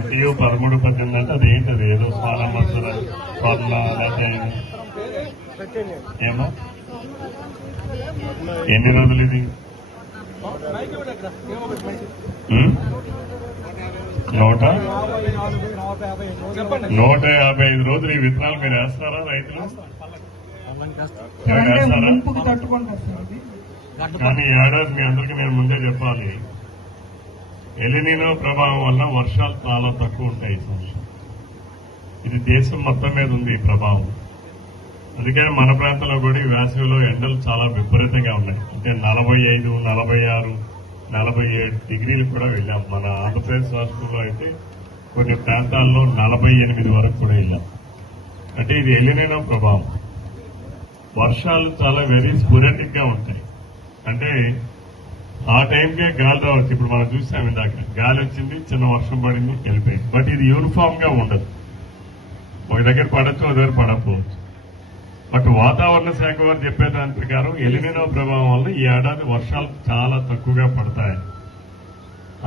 MPU 13-18 అంటే అదేంటది ఏదో స్వర్ణ లేకపోతే ఏమో ఎన్ని రోజులు ఇది 155 రోజులు ఈ విత్తనాలు మీరు వేస్తారా రైతులు? కానీ ఏడాది మీ అందరికీ నేను ముందే చెప్పాలి, ఎలినినో ప్రభావం వల్ల వర్షాలు చాలా తక్కువ ఉంటాయి ఈ సంవత్సరం. ఇది దేశం మొత్తం మీద ఉంది ఈ ప్రభావం. అందుకని మన ప్రాంతంలో కూడా ఈ వేసవిలో ఎండలు చాలా విపరీతంగా ఉన్నాయి. అంటే 45, 46, 47 డిగ్రీలు కూడా వెళ్ళాం. మన ఆంధ్రప్రదేశ్ రాష్ట్రంలో అయితే కొన్ని ప్రాంతాల్లో 48 వరకు కూడా వెళ్ళాం. అంటే ఇది ఎలినినో ప్రభావం. వర్షాలు చాలా వెరీ స్పురాటిక్ గా ఉంటాయి. అంటే ఆ టైంకే గాలి రావచ్చు. ఇప్పుడు మనం చూసాం ఇందాక గాలి వచ్చింది, చిన్న వర్షం పడింది, వెళ్ళిపోయింది. బట్ ఇది యూనిఫామ్ గా ఉండదు. ఒక దగ్గర పడచ్చు, ఒక దగ్గర పడకపోవచ్చు. బట్ వాతావరణ శాఖ వారు చెప్పే దాని ప్రకారం ఎలినినో ప్రభావం వల్ల ఈ ఏడాది వర్షాలు చాలా తక్కువగా పడతాయి.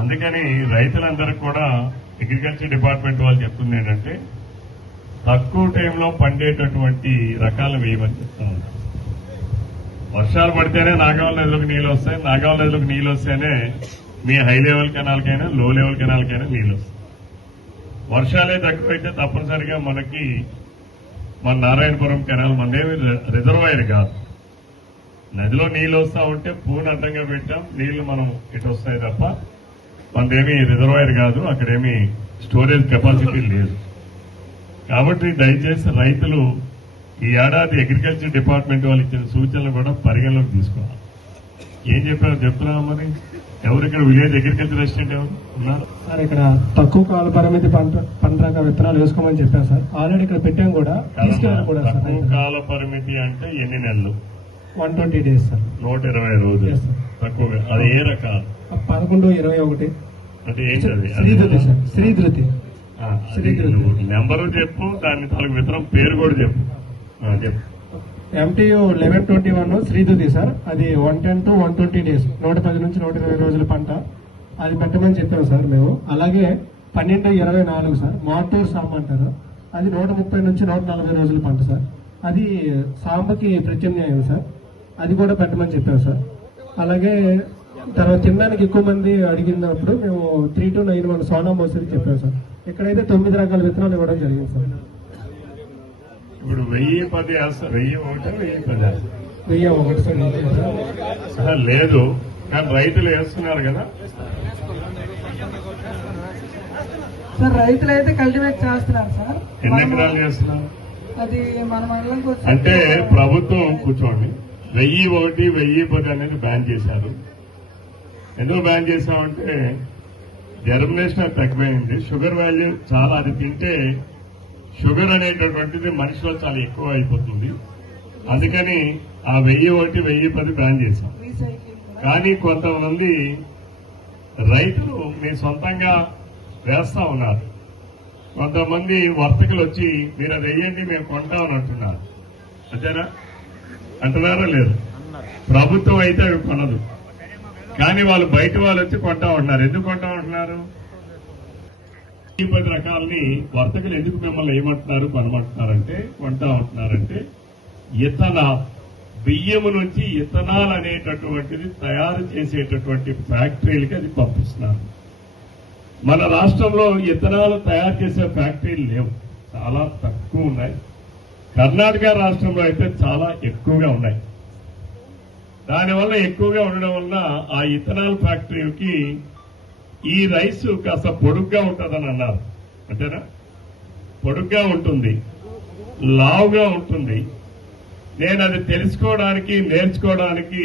అందుకని రైతులందరికీ కూడా అగ్రికల్చర్ డిపార్ట్మెంట్ వాళ్ళు చెప్తుంది ఏంటంటే తక్కువ టైంలో పండేటటువంటి రకాలు వేయమని చెప్తాను. వర్షాలు పడితేనే నాగావళి నదిలోకి నీళ్ళు వస్తాయి. నాగావళి నదిలోకి నీళ్ళు వస్తేనే మీ హై లెవెల్ కెనాల్కైనా లో లెవెల్ కెనాల్కైనా నీళ్ళు వస్తాయి. వర్షాలే తక్కువైతే తప్పనిసరిగా మనకి మన నారాయణపురం కెనాల్ మనదేమి రిజర్వాయర్ కాదు. నదిలో నీళ్ళు వస్తా ఉంటే పూర్ణ అడ్డంగా పెట్టాం, నీళ్లు మనం ఇటు వస్తాయి తప్ప మనదేమీ రిజర్వాయర్ కాదు. అక్కడేమీ స్టోరేజ్ కెపాసిటీ లేదు. కాబట్టి దయచేసి రైతులు ఈ ఏడాది అగ్రికల్చర్ డిపార్ట్మెంట్ వాళ్ళు ఇచ్చిన సూచనలు కూడా పరిగణలోకి తీసుకోవాలి. ఏం చెప్పారు చెప్తున్నావా? మరి ఎవరు ఇక్కడ విలేజ్ అగ్రికల్చర్ అసిస్టెంట్ ఎవరు ఉన్నారు సార్? ఇక్కడ తక్కువ కాల పరిమితి పంట రక విత్తనాలు వేసుకోమని చెప్పారు సార్. ఆల్రెడీ ఇక్కడ పెట్టాం కూడా. తక్కువ కాల పరిమితి అంటే ఎన్ని నెలలు? 120 డేస్ సార్. 120 రోజులు తక్కువగా. అది ఏ రకాలు? 11-21 అంటే ఏంటది? శ్రీధృతి సార్. శ్రీధృతి నెంబరు చెప్పు, దాని తాలూకు విత్తనం పేరు కూడా చెప్పు. చెప్పు. MTU 1121 Shridhruti sir. అది 110 to 120 డేస్, 110 నుంచి 120 రోజుల పంట. అది పెట్టమని చెప్పాం సార్ మేము. అలాగే 12-24 సార్ మాటూరు సాంబ అంటారు. అది 130 నుంచి 140 రోజుల పంట సార్. అది సాంబకి ప్రత్యామ్నాయం సార్. అది కూడా పెట్టమని చెప్పాం సార్. అలాగే తర్వాత తినడానికి ఎక్కువ మంది అడిగినప్పుడు మేము 3 to 9 సోనా మసూరి చెప్పాం సార్. ఇక్కడైతే 9 రకాల విత్తనాలు ఇవ్వడం జరిగింది సార్. ఇప్పుడు 1010 వేస్తారు. 1001 సార్ లేదు, కానీ రైతులు వేస్తున్నారు కదా సార్. రైతులు అయితే కల్టివేట్ చేస్తున్నారు సార్. ఎన్ని ఎకరాలు చేస్తున్నారు? అది మన మండలం అంటే ప్రభుత్వం కూర్చోండి 1001, 1010 అనేది బ్యాన్ చేశారు. ఎందుకు బ్యాన్ చేశామంటే జర్మినేషన్ తగ్గిపోయింది. షుగర్ వాల్యూ చాలా, అది తింటే షుగర్ అనేటటువంటిది మనిషిలో చాలా ఎక్కువ అయిపోతుంది. అందుకని ఆ 1001, 1010 బ్యాన్ చేశాం. కానీ కొంతమంది రైతులు మీ సొంతంగా వేస్తా ఉన్నారు. కొంతమంది వర్తకులు వచ్చి మీరు అది వేయండి మేము కొంటామని అంటున్నారు. అంతేనా? అంటున్నారా? లేదు. ప్రభుత్వం అయితే అవి కొనదు, కానీ వాళ్ళు బయట వాళ్ళు వచ్చి కొంటా ఉంటున్నారు. ఎందుకు కొంటా ఉంటున్నారు? ఈ 10 రకాలని వర్తకులు ఎందుకు మిమ్మల్ని ఏమంటున్నారు, కొనమంటున్నారంటే, కొంటా ఉంటున్నారంటే ఇథనాల్, బియ్యము నుంచి ఇథనాల్ అనేటటువంటిది తయారు చేసేటటువంటి ఫ్యాక్టరీలకి అది పంపిస్తున్నారు. మన రాష్ట్రంలో ఇథనాల్ తయారు చేసే ఫ్యాక్టరీలు లేవు, చాలా తక్కువ ఉన్నాయి. కర్ణాటక రాష్ట్రంలో అయితే చాలా ఎక్కువగా ఉన్నాయి. దానివల్ల ఎక్కువగా ఉండడం వల్ల ఆ ఇథనాల్ ఫ్యాక్టరీకి ఈ రైస్ కాస్త పొడుగ్గా ఉంటుందని అన్నారు. అంతేనా? పొడుగ్గా ఉంటుంది, లావుగా ఉంటుంది. నేను అది తెలుసుకోవడానికి, నేర్చుకోవడానికి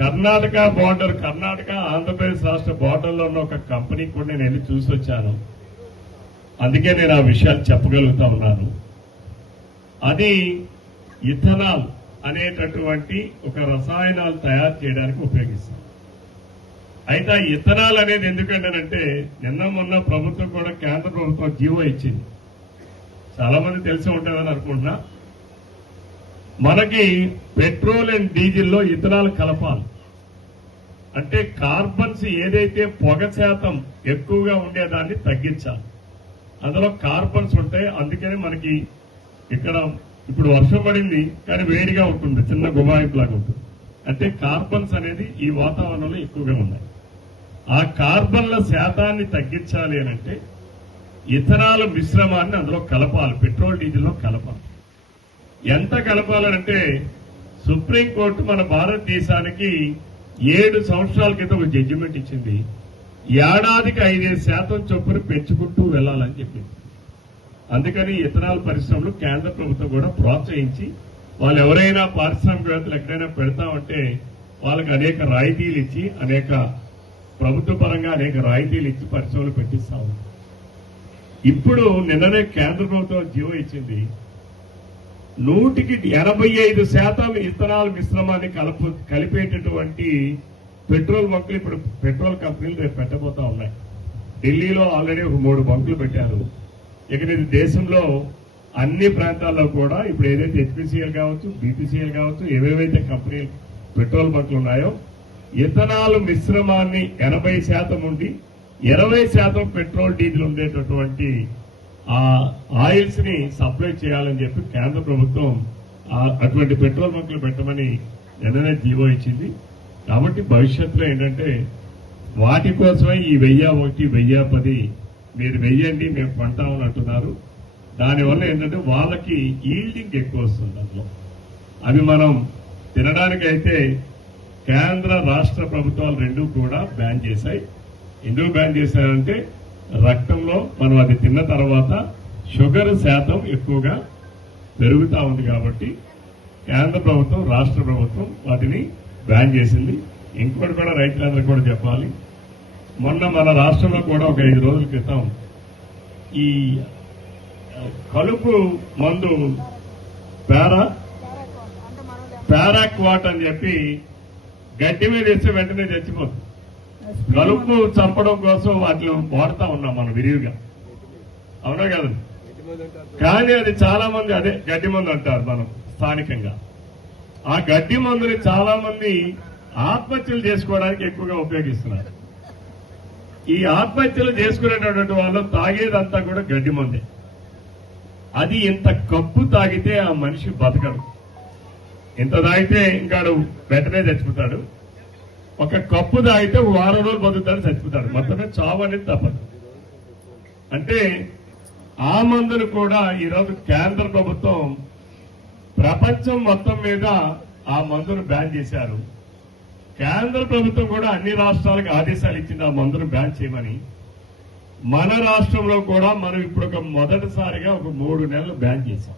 కర్ణాటక బార్డర్, కర్ణాటక ఆంధ్రప్రదేశ్ రాష్ట్ర బార్డర్లో ఉన్న ఒక కంపెనీకి కూడా నేను వెళ్ళి చూసి వచ్చాను. అందుకే నేను ఆ విషయాలు చెప్పగలుగుతా ఉన్నాను. అది ఇథనాల్ అనేటటువంటి ఒక రసాయనాలు తయారు చేయడానికి ఉపయోగిస్తాం. అయితే ఆ ఇథనాల్ అనేది ఎందుకంటేనంటే నిన్న మొన్న ప్రభుత్వం కూడా, కేంద్ర ప్రభుత్వం జీవో ఇచ్చింది. చాలా మంది తెలిసి ఉంటుందని అనుకుంటున్నా. మనకి పెట్రోల్ అండ్ డీజిల్లో ఇథనాల్ కలపాలి. అంటే కార్బన్స్ ఏదైతే పొగ శాతం ఎక్కువగా ఉండేదాన్ని తగ్గించాలి. అందులో కార్బన్స్ ఉంటాయి. అందుకని మనకి ఇక్కడ ఇప్పుడు వర్షం పడింది కానీ వేడిగా ఉంటుంది, చిన్న గుబాయింపులాగా ఉంటుంది. అంటే కార్బన్స్ అనేది ఈ వాతావరణంలో ఎక్కువగా ఉన్నాయి. ఆ కార్బన్ల శాతాన్ని తగ్గించాలి అని అంటే ఇథనాల్ మిశ్రమాన్ని అందులో కలపాలి, పెట్రోల్ డీజిల్లో కలపాలి. ఎంత కలపాలంటే సుప్రీంకోర్టు మన భారతదేశానికి 7 సంవత్సరాల క్రితం ఒక జడ్జిమెంట్ ఇచ్చింది. ఏడాదికి 5% చొప్పున పెంచుకుంటూ వెళ్లాలని చెప్పింది. అందుకని ఇథనాల్ పరిశ్రమలు కేంద్ర ప్రభుత్వం కూడా ప్రోత్సహించి వాళ్ళు ఎవరైనా పారిశ్రామికవేత్తలు ఎక్కడైనా పెడతామంటే వాళ్ళకి అనేక రాయితీలు ఇచ్చి ప్రభుత్వ పరంగా అనేక రాయితీలు ఇచ్చి పరిశ్రమలు పెట్టిస్తా ఉంది. ఇప్పుడు నిన్ననే కేంద్ర ప్రభుత్వం జీవో ఇచ్చింది. 185% ఇథనాల్ మిశ్రమాన్ని కలిపేటటువంటి పెట్రోల్ బంకులు ఇప్పుడు పెట్రోల్ కంపెనీలు రేపు పెట్టబోతా ఉన్నాయి. ఢిల్లీలో ఆల్రెడీ ఒక 3 బంకులు పెట్టారు. ఇక ఇది దేశంలో అన్ని ప్రాంతాల్లో కూడా ఇప్పుడు ఏదైతే హెచ్పీసీఎల్ కావచ్చు, బీపీసీఎల్ కావచ్చు, ఏవేవైతే కంపెనీలు పెట్రోల్ బంకులు ఉన్నాయో ఇథనాల్ మిశ్రమాన్ని 80% ఉండి 20% పెట్రోల్ డీజిల్ ఉండేటటువంటి ఆ ఆయిల్స్ ని సప్లై చేయాలని చెప్పి కేంద్ర ప్రభుత్వం అటువంటి పెట్రోల్ బంకులు పెట్టమని నిన్ననే జీవో ఇచ్చింది. కాబట్టి భవిష్యత్తులో ఏంటంటే వాటి కోసమే ఈ 1001, 1010 మీరు వెయ్యండి మేము కొంటామని అంటున్నారు. దానివల్ల ఏంటంటే వాళ్ళకి ఈల్డింగ్ ఎక్కువ వస్తుంది. అందులో అవి మనం తినడానికైతే కేంద్ర రాష్ట్ర ప్రభుత్వాలు రెండూ కూడా బ్యాన్ చేశాయి. ఎందుకు బ్యాన్ చేశారంటే రక్తంలో మనం అది తిన్న తర్వాత షుగర్ శాతం ఎక్కువగా పెరుగుతా ఉంది కాబట్టి కేంద్ర ప్రభుత్వం, రాష్ట్ర ప్రభుత్వం వాటిని బ్యాన్ చేసింది. ఇంకోటి కూడా రైతులందరూ కూడా చెప్పాలి. మొన్న మన రాష్ట్రంలో కూడా ఒక 5 రోజుల క్రితం ఈ కలుపు మందు పారాక్వాట్ అని చెప్పి గడ్డి మీద వేస్తే వెంటనే చచ్చిపోతుంది. కలుపు చంపడం కోసం వాటిని వాడుతా ఉన్నాం మనం విరివిగా, అవునా కదండి? కానీ అది చాలా మంది అదే గడ్డి మందు అంటారు మనం స్థానికంగా. ఆ గడ్డి మందుని చాలా మంది ఆత్మహత్యలు చేసుకోవడానికి ఎక్కువగా ఉపయోగిస్తున్నారు. ఈ ఆత్మహత్యలు చేసుకునేటటువంటి వాళ్ళు తాగేదంతా కూడా గడ్డి మందే. అది ఇంత కప్పు తాగితే ఆ మనిషి బతకడు. ఇంత తాగితే ఇంకాడు వెంటనే చచ్చిపోతాడు. ఒక కప్పు తాగితే 1 వారం రోజులు బతుకుతాడు, చచ్చిపోతాడు. మొత్తమే చావు అనేది తప్పదు. అంటే ఆ మందును కూడా ఈరోజు కేంద్ర ప్రభుత్వం ప్రపంచం మొత్తం మీద ఆ మందును బ్యాన్ చేశారు. కేంద్ర ప్రభుత్వం కూడా అన్ని రాష్ట్రాలకు ఆదేశాలు ఇచ్చింది ఆ మందును బ్యాన్ చేయమని. మన రాష్ట్రంలో కూడా మనం ఇప్పుడు మొదటిసారిగా ఒక 3 నెలలు బ్యాన్ చేశాం.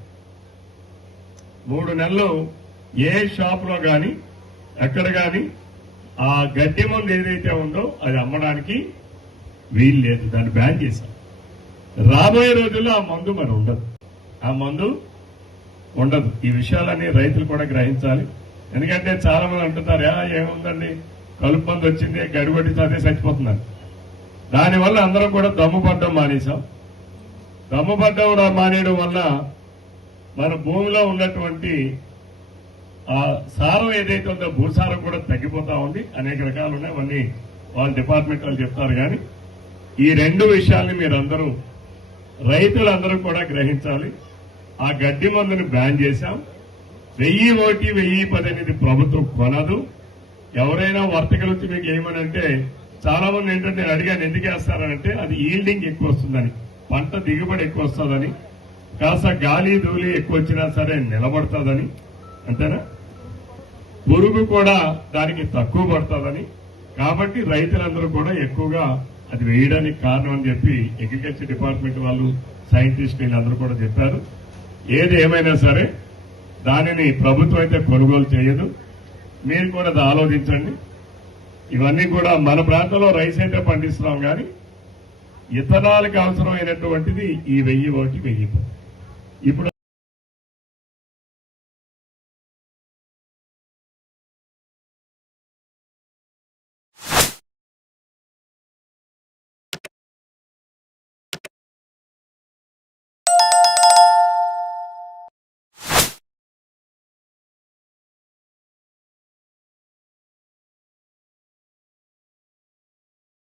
3 నెలలు ఏ షాప్ లో గాని ఎక్కడ గాని ఆ గడ్డి మందు ఏదైతే ఉందో అది అమ్మడానికి వీలు లేదు, దాన్ని బ్యాన్ చేశాం. రాబోయే రోజుల్లో ఆ మందు మరి ఉండదు, ఆ మందు ఉండదు. ఈ విషయాలన్నీ రైతులు కూడా గ్రహించాలి. ఎందుకంటే చాలా మంది అంటున్నారు, ఏముందండి కలుపు మందు వచ్చింది గడిబడి అదే చచ్చిపోతున్నారు. దానివల్ల అందరం కూడా దమ్ము పడ్డం మానేశాం. దమ్ము పడ్డం మానేయడం వల్ల మన భూమిలో ఉన్నటువంటి ఆ సారం ఏదైతే ఉందో భూసారం కూడా తగ్గిపోతా ఉంది. అనేక రకాలు ఉన్నాయి, అవన్నీ వాళ్ళ డిపార్ట్మెంట్ వాళ్ళు చెప్తారు. కానీ ఈ 2 విషయాల్ని మీరందరూ రైతులందరూ కూడా గ్రహించాలి. ఆ గడ్డి మందుని బ్యాన్ చేశాం. 1001, 1010 అనేది ప్రభుత్వం కొనదు. ఎవరైనా వర్తకులు వచ్చి మీకు ఏమనంటే చాలా మంది ఏంటంటే నేను అడిగాను ఎందుకు వేస్తారంటే అది ఈల్డింగ్ ఎక్కువ వస్తుందని, పంట దిగుబడి ఎక్కువ వస్తుందని, కాస్త గాలి ధూళి ఎక్కువ వచ్చినా సరే నిలబడుతుందని, అంతేనా? పురుగు కూడా దానికి తక్కువ పడుతుందని. కాబట్టి రైతులందరూ కూడా ఎక్కువగా అది వేయడానికి కారణం అని చెప్పి అగ్రికల్చర్ డిపార్ట్మెంట్ వాళ్ళు, సైంటిస్ట్ వీళ్ళందరూ కూడా చెప్పారు. ఏది ఏమైనా సరే దానిని ప్రభుత్వం అయితే కొనుగోలు చేయదు. మీరు కూడా అది ఆలోచించండి. ఇవన్నీ కూడా మన ప్రాంతంలో రైస్ అయితే పండిస్తున్నాం, కానీ ఇథనాల్కి అవసరమైనటువంటిది ఈ 1001, 1010. ఇప్పుడు